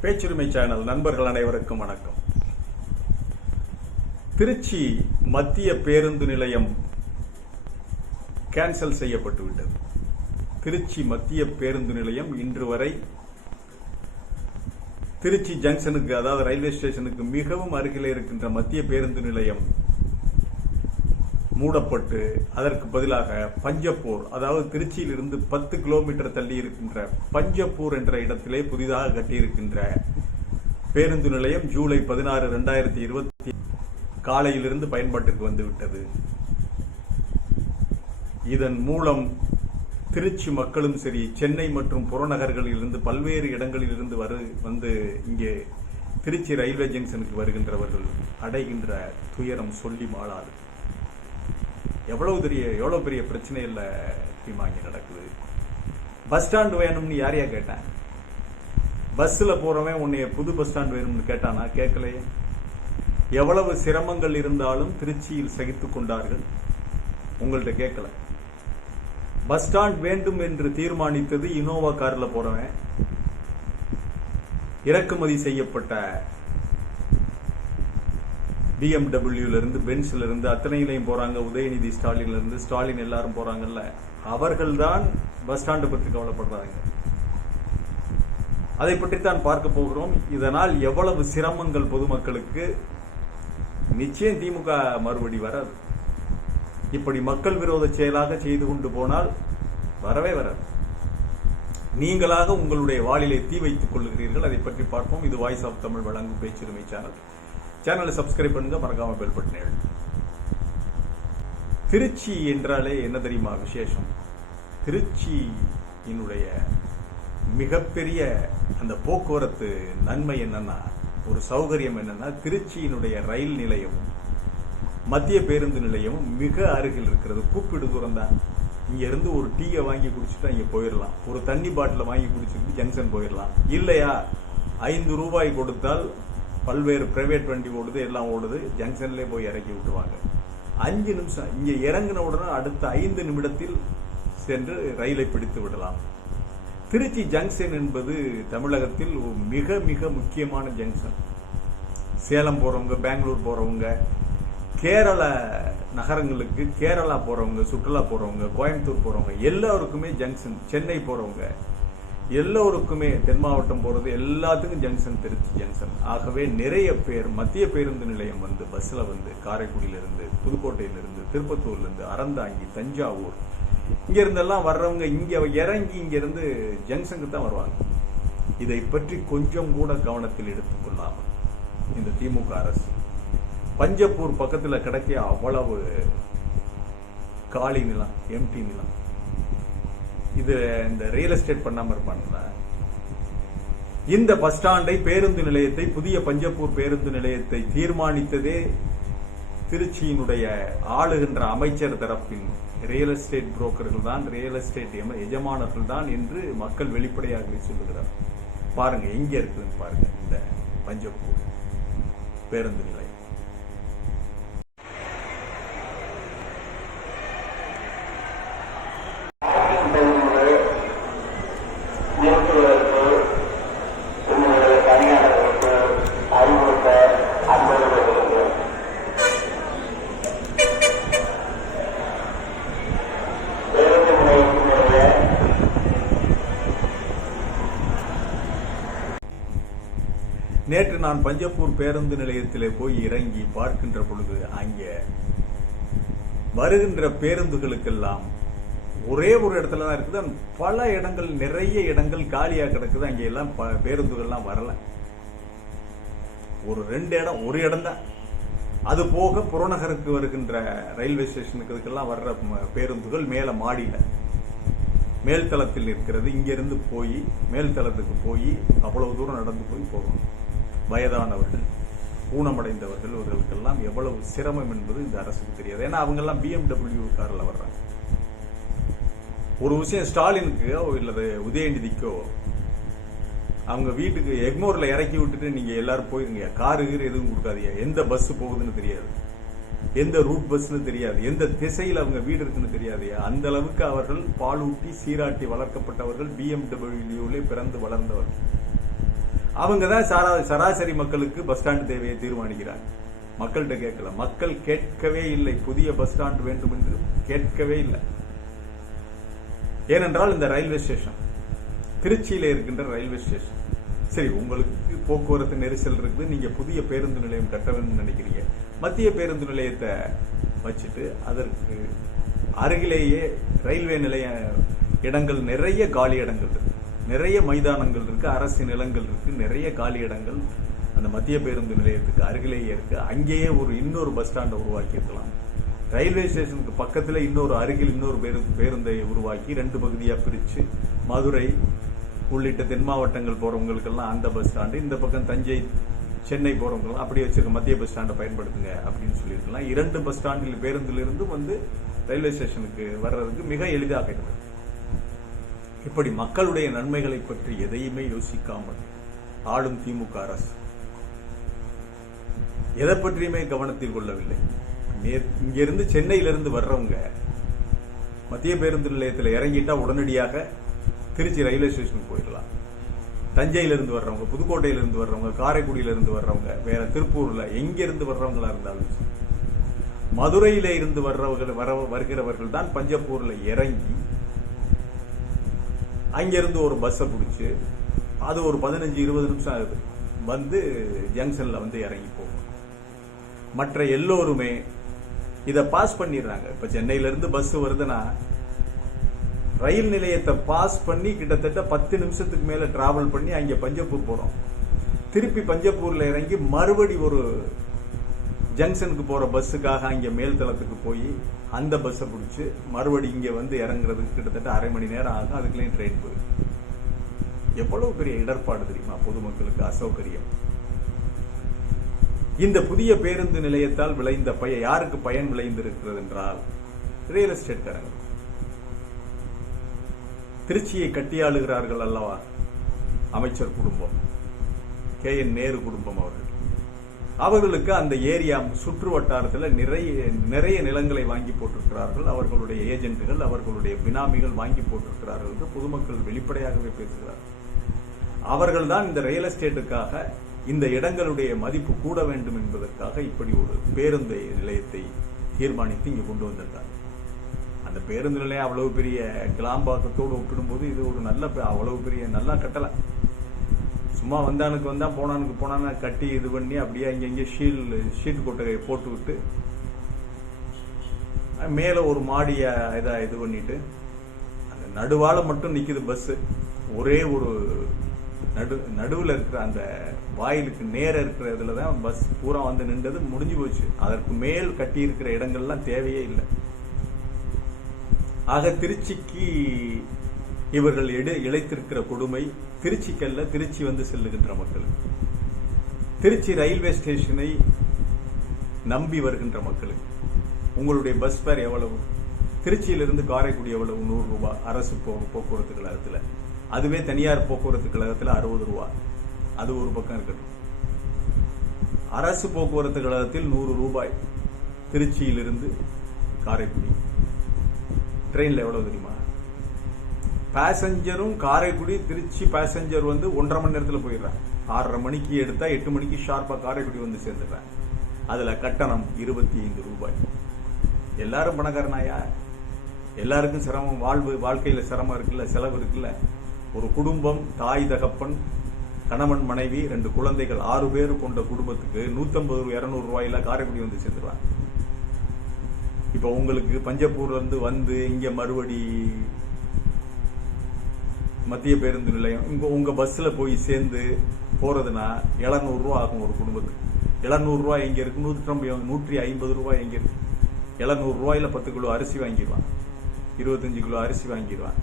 பேச்சுரிமை channel நண்பர்கள் அனைவருக்கும் வணக்கம். திருச்சி மத்திய பேருந்து நிலையம் கேன்சல் செய்யப்பட்டுவிட்டது. திருச்சி மத்திய பேருந்து நிலையம் இன்று வரை திருச்சி ஜங்ஷனுக்கு, அதாவது ரயில்வே ஸ்டேஷனுக்கு மிகவும் அருகிலே இருக்கின்ற மத்திய பேருந்து நிலையம் மூடப்பட்டு அதற்கு பதிலாக பஞ்சப்பூர், அதாவது திருச்சியிலிருந்து 10 கிலோமீட்டர் தள்ளி இருக்கின்ற பஞ்சப்பூர் என்ற இடத்திலே புதிதாக கட்டியிருக்கின்ற பேருந்து நிலையம் ஜூலை 16, 2020 காலையிலிருந்து பயன்பாட்டிற்கு வந்துவிட்டது. இதன் மூலம் திருச்சி மக்களும் சரி, சென்னை மற்றும் புறநகர்களிலிருந்து பல்வேறு இடங்களிலிருந்து வந்து இங்கே திருச்சி ரயில்வே ஜங்ஷனுக்கு வருகின்றவர்கள் அடைகின்ற துயரம் சொல்லி மாளாது. எவ்வளவு பெரிய பிரச்சனை இல்ல இங்க நடக்குது. பஸ் ஸ்டாண்ட் வேணும்னு யாரையா கேட்டேன்? பஸ்ல போறவன் உன்னைய புது பஸ் ஸ்டாண்ட் வேணும்னு கேட்டானா? கேட்கலையே. எவ்வளவு சிரமங்கள் இருந்தாலும் திருச்சியில் சகித்துக் கொண்டார்கள். உங்கள்கிட்ட கேட்கல. பஸ் ஸ்டாண்ட் வேண்டும் என்று தீர்மானித்தது இனோவா கார்ல போறவன், இறக்குமதி செய்யப்பட்ட BMW இருந்து, பென்ஸ்ல இருந்து அத்தனையிலையும் போறாங்க. உதயநிதி ஸ்டாலின்ல இருந்து, ஸ்டாலின் எல்லாரும் போறாங்கல்ல, அவர்கள் தான் பஸ் ஸ்டாண்டை பற்றி கவலைப்படுறாங்க. அதை பற்றித்தான் பார்க்க போகிறோம். இதனால் எவ்வளவு சிரமங்கள் பொதுமக்களுக்கு. நிச்சயம் திமுக மறுபடி வராது. இப்படி மக்கள் விரோத செயலாக செய்து கொண்டு போனால் வரவே வராது. நீங்களாக உங்களுடைய வாளிலே தீ வைத்துக் கொள்ளுகிறீர்கள். அதை பற்றி பார்ப்போம். இது வாய்ஸ் ஆஃப் தமிழ் வழங்கும் பேச்சுரிமை சேனல். சேனலை சப்ஸ்கிரைப் பண்ணுங்க, மறக்காம பெல் பட்டனை அழுத்துங்க. திருச்சி என்றாலே என்ன தெரியுமா விசேஷம்? திருச்சியினுடைய மிகப்பெரிய அந்த போக்குவரத்து நன்மை என்னன்னா, ஒரு சௌகரியம் என்னன்னா, திருச்சியினுடைய ரயில் நிலையமும் மத்திய பேருந்து நிலையமும் மிக அருகில் இருக்கிறது. கூப்பிடு தூரம் தான். இங்க இருந்து ஒரு டீயை வாங்கி குடிச்சுட்டு இங்க போயிடலாம். ஒரு தண்ணி பாட்டில வாங்கி குடிச்சுட்டு ஜங்ஷன் போயிடலாம். இல்லையா, 5 ரூபாய் கொடுத்தால் பல்வேறு பிரைவேட் வண்டி ஓடுது, எல்லாம் ஓடுது, ஜங்ஷன்லேயே போய் இறக்கி விட்டுருவாங்க. 5 நிமிஷம் இங்கே இறங்கின உடனே அடுத்த 5 நிமிடத்தில் சென்று ரயிலை பிடித்து விடலாம். திருச்சி ஜங்ஷன் என்பது தமிழகத்தில் மிக மிக முக்கியமான ஜங்ஷன். சேலம் போறவங்க, பெங்களூர் போறவங்க, கேரள நகரங்களுக்கு கேரளா போறவங்க, சுற்றுலா போறவங்க, கோயம்புத்தூர் போறவங்க எல்லாருக்குமே ஜங்ஷன். சென்னை போறவங்க எல்லோருக்குமே, தென் மாவட்டம் போறது எல்லாத்துக்கும் ஜங்ஷன் திருச்சி ஜங்ஷன். ஆகவே நிறைய பேர் மத்திய பேருந்து நிலையம் வந்து பஸ்ல வந்து காரைக்குடியிலிருந்து, புதுக்கோட்டையிலிருந்து, திருப்பத்தூர்லேருந்து, அறந்தாங்கி, தஞ்சாவூர் இங்க இருந்தெல்லாம் வர்றவங்க இங்க இறங்கி இங்க இருந்து ஜங்ஷனுக்கு தான் வருவாங்க. இதை பற்றி கொஞ்சம் கூட கவனத்தில் எடுத்துக்கொள்ளாமல் இந்த திமுக அரசு பஞ்சப்பூர் பக்கத்தில் கிடைக்க அவ்வளவு காலி நிலம், எம்டி நிலம், இது இந்த ரியல் எஸ்டேட் பண்ணாம இருப்பானுங்களா? இந்த பஸ் ஸ்டாண்டை, பேருந்து நிலையத்தை, புதிய பஞ்சப்பூர் பேருந்து நிலையத்தை தீர்மானித்ததே திருச்சியினுடைய ஆளுகின்ற அமைச்சர் தரப்பின் ரியல் எஸ்டேட் புரோக்கர்கள் தான், ரியல் எஸ்டேட் எஜமானர்கள் தான் என்று மக்கள் வெளிப்படையாக சொல்லுகிறார். பாருங்க எங்க இருக்குதுன்னு பாருங்க இந்த பஞ்சப்பூர் பேருந்து நிலையம். நேற்று நான் பஞ்சப்பூர் பேருந்து நிலையத்திலே போய் இறங்கி பார்க்கின்ற பொழுது அங்கே வருகின்ற பேருந்துகளுக்கெல்லாம் ஒரே ஒரு இடத்துல தான் இருக்குது. பல இடங்கள், நிறைய இடங்கள் காலியாக கிடக்குது. அங்கே எல்லாம் பேருந்துகள்லாம் வரல. ஒரு 2 இடம், ஒரு இடம் தான். அது போக புறநகருக்கு வருகின்ற ரயில்வே ஸ்டேஷனுக்கு இதுக்கெல்லாம் வர்ற பேருந்துகள் மேல மாடியில மேல்தளத்தில் இருக்கிறது. இங்கிருந்து போய் மேல்தளத்துக்கு போய் அவ்வளவு தூரம் நடந்து போய் போகணும். வயதானவர்கள், ஊனமடைந்தவர்கள், இவர்களுக்கெல்லாம் எவ்வளவு சிரமம் என்பது இந்த அரசுக்கு தெரியாது. ஏன்னா அவங்க எல்லாம் BMW கார்ல வர்றாங்க. ஒரு விஷயம் ஸ்டாலினுக்கோ இல்லது உதயநிதிக்கோ அவங்க வீட்டுக்கு எக்மோர்ல இறக்கி விட்டுட்டு நீங்க எல்லாரும் போயிருங்க, காரு எதுவும் கொடுக்காதீங்க, எந்த பஸ் போகுதுன்னு தெரியாது, எந்த ரூட் பஸ்னு தெரியாது, எந்த திசையில் அவங்க வீடு இருக்குன்னு தெரியாது. அந்த அளவுக்கு அவர்கள் பாலூட்டி சீராட்டி வளர்க்கப்பட்டவர்கள், BMW பிறந்து வளர்ந்தவர்கள். அவங்க தான் சராசரி மக்களுக்கு பஸ் ஸ்டாண்ட் தேவையை தீர்மானிக்கிறாங்க. மக்கள்கிட்ட கேட்கல, மக்கள் கேட்கவே இல்லை. புதிய பஸ் ஸ்டாண்ட் வேண்டும் என்று கேட்கவே இல்லை. ஏனென்றால் இந்த ரயில்வே ஸ்டேஷன், திருச்சியில இருக்கின்ற ரயில்வே ஸ்டேஷன், சரி உங்களுக்கு போக்குவரத்து நெரிசல் இருக்குது, நீங்க புதிய பேருந்து நிலையம் கட்ட வேண்டும் நினைக்கிறீங்க. மத்திய பேருந்து நிலையத்தை வச்சுட்டு அதற்கு அருகிலேயே ரயில்வே நிலைய இடங்கள், நிறைய காலி இடங்கள் இருக்கு, நிறைய மைதானங்கள் இருக்கு, அரசு நிலங்கள் இருக்கு, நிறைய காலி இடங்கள் அந்த மத்திய பேருந்து நிலையத்துக்கு அருகிலேயே இருக்கு. அங்கேயே இன்னொரு பஸ் ஸ்டாண்டை உருவாக்கி இருக்கலாம். ரயில்வே ஸ்டேஷனுக்கு பக்கத்தில் அருகில் இன்னொரு பேருந்தை உருவாக்கி 2 பகுதியா பிரிச்சு மதுரை உள்ளிட்ட தென் மாவட்டங்கள் போறவங்களுக்கெல்லாம் அந்த பஸ் ஸ்டாண்டு, இந்த பக்கம் தஞ்சை சென்னை போறவங்க அப்படி வச்சிருக்க மத்திய பஸ் ஸ்டாண்டை பயன்படுத்துங்க அப்படின்னு சொல்லியிருக்கலாம். 2 பஸ் ஸ்டாண்டில் பேருந்திலிருந்து ரயில்வே ஸ்டேஷனுக்கு வர்றதுக்கு மிக எளிதாக இருந்தது. இப்படி மக்களுடைய நன்மைகளை பற்றி எதையுமே யோசிக்காமல் ஆளும் திமுக அரசு எதை பற்றியுமே கவனத்தில் கொள்ளவில்லை. இங்கிருந்து சென்னையிலிருந்து வர்றவங்க மத்திய பேருந்து நிலையத்தில் இறங்கிட்டா உடனடியாக திருச்சி ரயில்வே ஸ்டேஷனுக்கு போயிடலாம். தஞ்சையிலிருந்து வர்றவங்க, புதுக்கோட்டையிலிருந்து வர்றவங்க, காரைக்குடியிலிருந்து வர்றவங்க, வேற திருப்பூர்ல எங்கிருந்து வர்றவங்களா இருந்தாலும், மதுரையில இருந்து வருகிறவர்கள் தான் பஞ்சப்பூர்ல இறங்கி அங்கிருந்து ஒரு பஸ்ஸை பிடிச்சு அது ஒரு 15-20 நிமிஷம் ஆகுது வந்து ஜங்ஷன்ல இறங்கி போகும். மற்ற எல்லோருமே இதை பாஸ் பண்ணிடுறாங்க. இப்ப சென்னையில இருந்து பஸ் வருதுன்னா ரயில் நிலையத்தை பாஸ் பண்ணி கிட்டத்தட்ட 10 நிமிஷத்துக்கு மேல டிராவல் பண்ணி அங்க பஞ்சப்பூர் போறோம். திருப்பி பஞ்சப்பூர்ல இறங்கி மறுபடி ஒரு ஜங்ஷனுக்கு போற பஸ்ஸுக்காக அங்க மேல் தளத்துக்கு போய் அந்த பஸ்ஸை பிடிச்சு மறுபடி இங்க இறங்குறதுக்கு கிட்டத்தட்ட அரை மணி நேரம் ஆகும். அதுக்குள்ளேயும் ட்ரெயின் போயிடும். எவ்வளவு பெரிய இடர்பாடு தெரியுமா பொதுமக்களுக்கு, அசௌகரியம். இந்த புதிய பேருந்து நிலையத்தால் விளைந்த யாருக்கு பயன் விளைந்திருக்கிறது என்றால் ரியல் எஸ்டேட் காரங்க. திருச்சியை கட்டியாளுகிறார்கள் அல்லவா அமைச்சர் குடும்பம், KN நேரு குடும்பம் அவர்களுக்கு அந்த ஏரியா சுற்று வட்டாரத்தில் நிறைய நிலங்களை வாங்கி போட்டிருக்கிறார்கள். அவர்களுடைய ஏஜென்ட்டுகள், அவர்களுடைய பினாமிகள் வாங்கி போட்டிருக்கிறார்கள் என்று பொதுமக்கள் வெளிப்படையாகவே பேசுகிறார்கள். அவர்கள் தான் இந்த ரியல் எஸ்டேட்டுக்காக இந்த இடங்களுடைய மதிப்பு கூட வேண்டும் என்பதற்காக இப்படி ஒரு பேருந்து நிலையத்தை தீர்மானித்து இங்கு கொண்டு வந்திருக்காங்க. அந்த பேருந்து நிலையம் அவ்வளவு பெரிய கிளாம்பாக்கத்தோடு ஒப்பிடும்போது இது ஒரு அவ்வளவு பெரிய நல்லா கட்டல. சும்மா வந்தானுக்கு வந்தா போனானுக்கு போனான்னு கட்டி இது பண்ணி அப்படியே அங்கங்க ஷீட் கொட்டையை போட்டு விட்டு மேல ஒரு மாடிய இது பண்ணிட்டு அந்த நடுவால மட்டும் நிக்குது பஸ். ஒரே ஒரு நடுவில் இருக்கிற அந்த வாயிலுக்கு நேர இருக்கிற இதுலதான் பஸ் பூரா நின்றது, முடிஞ்சு போச்சு. அதற்கு மேல் கட்டி இருக்கிற இடங்கள்லாம் தேவையே இல்லை. ஆக திருச்சிக்கு இவர்கள் இழைத்திருக்கிற கொடுமை திருச்சிக்கல்ல, திருச்சி செல்லுகின்ற மக்கள், திருச்சி ரயில்வே ஸ்டேஷனை நம்பி வருகின்ற மக்களுக்கு உங்களுடைய பஸ் ஃபேர் எவ்வளவு? திருச்சியிலிருந்து காரைக்குடி எவ்வளவு? 100 ரூபாய் அரசு போக்குவரத்து கழகத்தில். அதுவே தனியார் போக்குவரத்து கழகத்தில் 60 ரூபாய். அது ஒரு பக்கம் இருக்கட்டும். அரசு போக்குவரத்து கழகத்தில் 100 ரூபாய். திருச்சியிலிருந்து காரைக்குடி ட்ரெயின்ல எவ்வளவு தெரியுமா? பேசஞ்சரும் காரைக்குடி திருச்சி பேசஞ்சர் 1.5 மணி நேரத்தில் போயிடுறாங்க. 6:30 மணிக்கு எடுத்தா 8 மணிக்கு ஷார்ப்பா காரைக்குடி சேர்ந்துடுறாங்க. அதுல கட்டணம் 25 ரூபாய். எல்லாரும் பணக்காரனாயா? எல்லாருக்கும் சிரமம், வாழ்க்கையில சிரமம் இருக்குல்ல, செலவு இருக்குல்ல. ஒரு குடும்பம், தாய் தகப்பன், கணவன் மனைவி, 2 குழந்தைகள், 6 பேர் கொண்ட குடும்பத்துக்கு 150-200 ரூபாயில காரைக்குடி சேர்ந்துடுறாங்க. இப்ப உங்களுக்கு பஞ்சப்பூர்ல இருந்து இங்க மறுபடி மத்திய பேருந்து நிலையம் உங்க பஸ்ல போய் சேர்ந்து போறதுன்னா 700 ரூபாய் ஆகும் ஒரு குடும்பத்துக்கு. 700 ரூபாய் எங்க இருக்கு? 150 ரூபாய் எங்க இருக்கு? 700 ரூபாயில 10 கிலோ அரிசி வாங்கிடுவான், 25 கிலோ அரிசி வாங்கிடுவான்.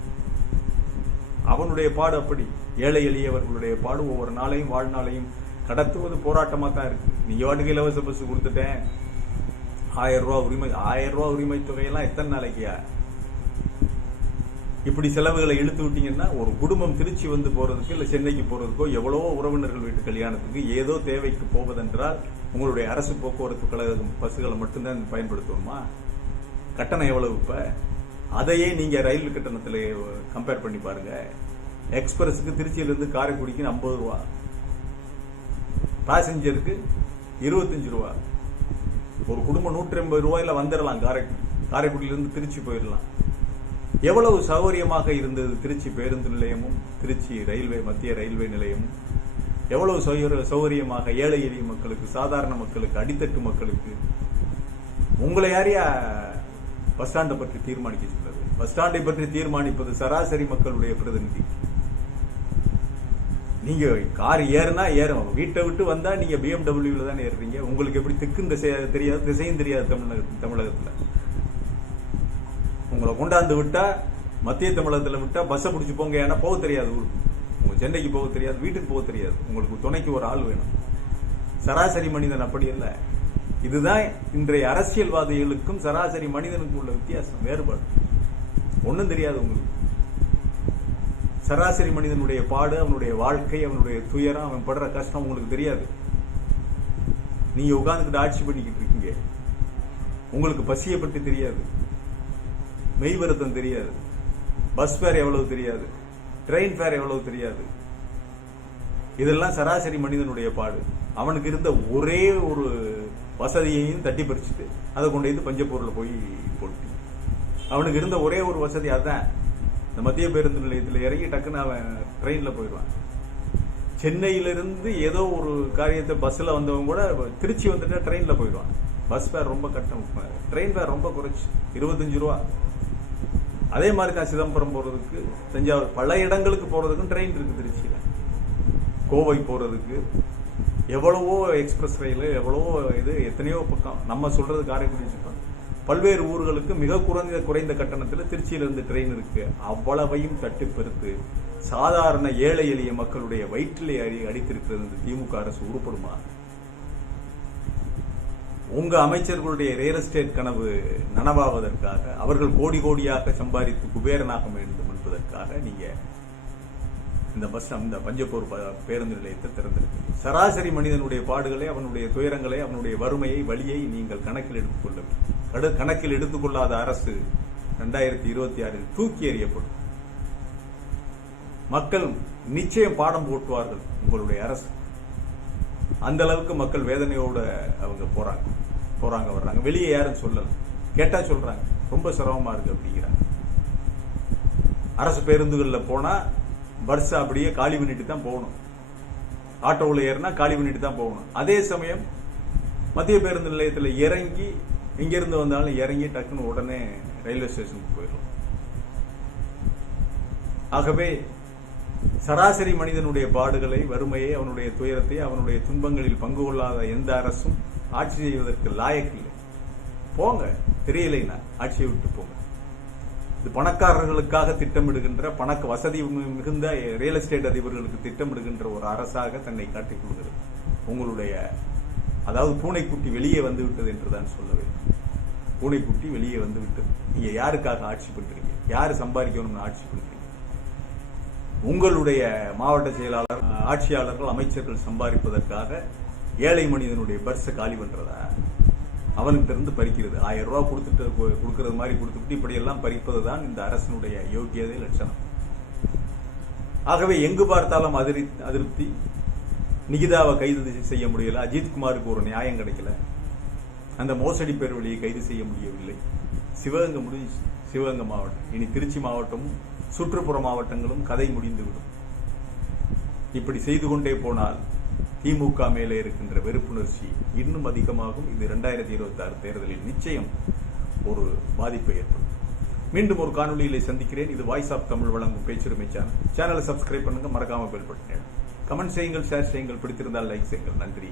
அவனுடைய பாடு அப்படி. ஏழை எளியவர்களுடைய பாடு ஒவ்வொரு நாளையும் வாழ்நாளையும் கடத்துவது போராட்டமா தான் இருக்கு. நீங்க வாட்டுக்கு இலவச பஸ் கொடுத்துட்டேன், 1000 ரூபாய் உரிமை தொகையெல்லாம் எத்தனை நாளைக்கியா? இப்படி செலவுகளை இழுத்து விட்டீங்கன்னா ஒரு குடும்பம் திருச்சி போறதுக்கு இல்ல சென்னைக்கு போறதுக்கோ, எவ்வளவோ உறவினர்கள் வீட்டு கல்யாணத்துக்கு ஏதோ தேவைக்கு போவதென்றால் உங்களுடைய அரசு போக்குவரத்து கழக பஸ்களை மட்டும்தான் பயன்படுத்துவோமா? கட்டணம் எவ்வளவு? இப்ப அதையே நீங்க ரயில் கட்டணத்துல கம்பேர் பண்ணி பாருங்க. எக்ஸ்பிரஸுக்கு திருச்சியிலிருந்து காரைக்குடிக்கு 50 ரூபா, பேசஞ்சருக்கு 25 ரூபா. ஒரு குடும்பம் 180 ரூபாயில வந்துடலாம். காரைக்குடியிலிருந்து திருச்சி போயிடலாம். எவ்வளவு சௌகரியமாக இருந்தது திருச்சி பேருந்து நிலையமும் திருச்சி மத்திய ரயில்வே நிலையமும். எவ்வளவு சௌகரியமாக ஏழை எளிய மக்களுக்கு, சாதாரண மக்களுக்கு, அடித்தட்டு மக்களுக்கு. உங்களை யாரையா பஸ் ஸ்டாண்டை பற்றி தீர்மானிக்க சொல்றது? பஸ் ஸ்டாண்டை பற்றி தீர்மானிப்பது சராசரி மக்களுடைய பிரதிநிதி. நீங்க கார் ஏறுனா ஏறும், வீட்டை விட்டு வந்தா நீங்க BMW தான் ஏறுறீங்க. உங்களுக்கு எப்படி திக்கும் தெரியாது, திசையும் தெரியாது. தமிழகத்துல உங்களை கொண்டாந்து விட்டா, மத்திய தமிழகத்துல விட்டா பஸ்ஸை பிடிச்சி போங்க, ஏன்னா போக தெரியாது ஊருக்கு. உங்க சென்னைக்கு போக தெரியாது, வீட்டுக்கு போக தெரியாது. உங்களுக்கு துணைக்கு ஒரு ஆள் வேணும். சராசரி மனிதன் அப்படி இல்லை. இதுதான் இன்றைய அரசியல்வாதிகளுக்கும் சராசரி மனிதனுக்கும் உள்ள வித்தியாசம், வேறுபாடு. ஒன்னும் தெரியாது உங்களுக்கு. சராசரி மனிதனுடைய பாடு, அவனுடைய வாழ்க்கை, அவனுடைய துயரம், அவன் படுற கஷ்டம் உங்களுக்கு தெரியாது. நீங்க உட்கார்ந்துக்கிட்டு ஆட்சி பண்ணிக்கிட்டு இருக்கீங்க. உங்களுக்கு பசியை பற்றி தெரியாது, மெய் வருத்தம் தெரியாது, பஸ் ஃபேர் எவ்வளவு தெரியாது, ட்ரெயின் ஃபேர் எவ்வளவு தெரியாது. இதெல்லாம் சராசரி மனிதனுடைய பாடு. அவனுக்கு இருந்த ஒரே ஒரு வசதியையும் தட்டி பறிச்சுட்டு அதை கொண்டு வந்து பஞ்சப்பூர்ல போய் போட்டு, அவனுக்கு இருந்த ஒரே ஒரு வசதி அதான். இந்த மத்திய பேருந்து நிலையத்தில் இறங்கி டக்குன்னு அவன் ட்ரெயின்ல போயிடுவான். சென்னையிலிருந்து ஏதோ ஒரு காரியத்தை பஸ்ல வந்தவங்க கூட திருச்சி வந்துட்டா ட்ரெயின்ல போயிடுவான். பஸ் ஃபேர் ரொம்ப கட்டணம், ட்ரெயின் ஃபேர் ரொம்ப குறைச்சு 25 ரூபா. அதே மாதிரி தான் சிதம்பரம் போறதுக்கு, தஞ்சாவூர் பல இடங்களுக்கு போறதுக்கும் ட்ரெயின் இருக்கு. திருச்சியில கோவை போறதுக்கு எவ்வளவோ எக்ஸ்பிரஸ் ரயில், எவ்வளவோ இது, எத்தனையோ பக்கம். நம்ம சொல்றது காரைக்குடி சொல்றோம். பல்வேறு ஊர்களுக்கு மிக குறைந்த கட்டணத்தில் திருச்சியிலிருந்து ட்ரெயின் இருக்கு. அவ்வளவையும் தட்டி பெருத்து சாதாரண ஏழை எளிய மக்களுடைய வயிற்றிலே அடித்திருக்கிறது இந்த திமுக அரசு. உருப்படுமா? உங்க அமைச்சர்களுடைய ரியல் எஸ்டேட் கனவு நனவாவதற்காக, அவர்கள் கோடி கோடியாக சம்பாதித்து குபேரனாக வேண்டும் என்பதற்காக நீங்க இந்த பஞ்சப்பூர் பேருந்து நிலையத்தை திறந்திருக்கு. சராசரி மனிதனுடைய பாடுகளை, அவனுடைய துயரங்களை, அவனுடைய வறுமையை, வலியை நீங்கள் கணக்கில் எடுத்துக்கொள்ளாத அரசு 2026 தூக்கி எறியப்படும். மக்கள் நிச்சயம் பாடம் போட்டுவார்கள் உங்களுடைய அரசு. அந்த அளவுக்கு மக்கள் வேதனையோட அவங்க போறாங்க வர்றாங்க. வெளியே யாரும் சொல்லல, கேட்டா சொல்றாங்க ரொம்ப சிரமமா இருக்கு அப்படிங்கிறாங்க. அரசு பேருந்துகள்ல போனா பஸ் அப்படியே காலி பண்ணிட்டு தான் போகணும். ஆட்டோவில் ஏறினா காலி பண்ணிட்டு தான் போகணும். அதே சமயம் மத்திய பேருந்து நிலையத்தில் இறங்கி, எங்கிருந்து வந்தாலும் இறங்கி டக்குன்னு உடனே ரயில்வே ஸ்டேஷனுக்கு போயிடலாம். ஆகவே சராசரி மனிதனுடைய பாடுகளை, வறுமையை, அவனுடைய துயரத்தை, அவனுடைய துன்பங்களில் பங்கு கொள்ளாத எந்த அரசும் ஆட்சி செய்வதற்கு லாயக்கில்லை. போங்க, தெரியலைன்னா ஆட்சியை விட்டு போங்க. இது பணக்காரர்களுக்காக திட்டமிடுகின்ற, வசதி மிகுந்த ரியல் எஸ்டேட் அதிபர்களுக்கு திட்டமிடுகின்ற ஒரு அரசாக தன்னை காட்டிக் கொள்கிறது. உங்களுடைய பூனைக்குட்டி வெளியே வந்து விட்டது என்றுதான் சொல்ல வேண்டும். பூனைக்குட்டி வெளியே வந்து விட்டது. நீங்க யாருக்காக ஆட்சி பண்றீங்க? யாரு சம்பாதிக்கணும்னு ஆட்சி பண்றீங்க? உங்களுடைய மாவட்ட செயலாளர், ஆட்சியாளர்கள், அமைச்சர்கள் சம்பாதிப்பதற்காக ஏழை மனிதனுடைய பர்ஸை காலி பண்றதா? அவனுக்கு இருந்து பறிக்கிறது. 1000 ரூபாய் கொடுக்கறது மாதிரி கொடுத்துட்டு இப்படி எல்லாம் பறிப்பதுதான் இந்த அரசினுடைய யோகியதை லட்சணம். ஆகவே எங்கு பார்த்தாலும் அதிருப்தி. நிகிதாவை கைது செய்ய முடியல, அஜித்குமாருக்கு ஒரு நியாயம் கிடைக்கல, அந்த மோசடி பேர்வழியை கைது செய்ய முடியவில்லை. சிவகங்கை முடிஞ்சு, சிவகங்கை மாவட்டம். இனி திருச்சி மாவட்டமும் சுற்றுப்புற மாவட்டங்களும் கதை முடிந்துவிடும். இப்படி செய்து கொண்டே போனால் திமுக மேலே இருக்கின்ற வெறுப்புணர்ச்சி இன்னும் அதிகமாகும். இது 2026 தேர்தலில் நிச்சயம் ஒரு பாதிப்பை ஏற்படும். மீண்டும் ஒரு காணொலியிலே சந்திக்கிறேன். இது வாய்ஸ் ஆஃப் தமிழ் வழங்கும் பேச்சுரிமை சேனலை சப்ஸ்கிரைப் பண்ணுங்க, மறக்காம பெல் பட்டன். கமெண்ட் செய்யுங்கள், ஷேர் செய்யுங்கள், பிடித்திருந்தால் லைக் செய்யுங்கள். நன்றி.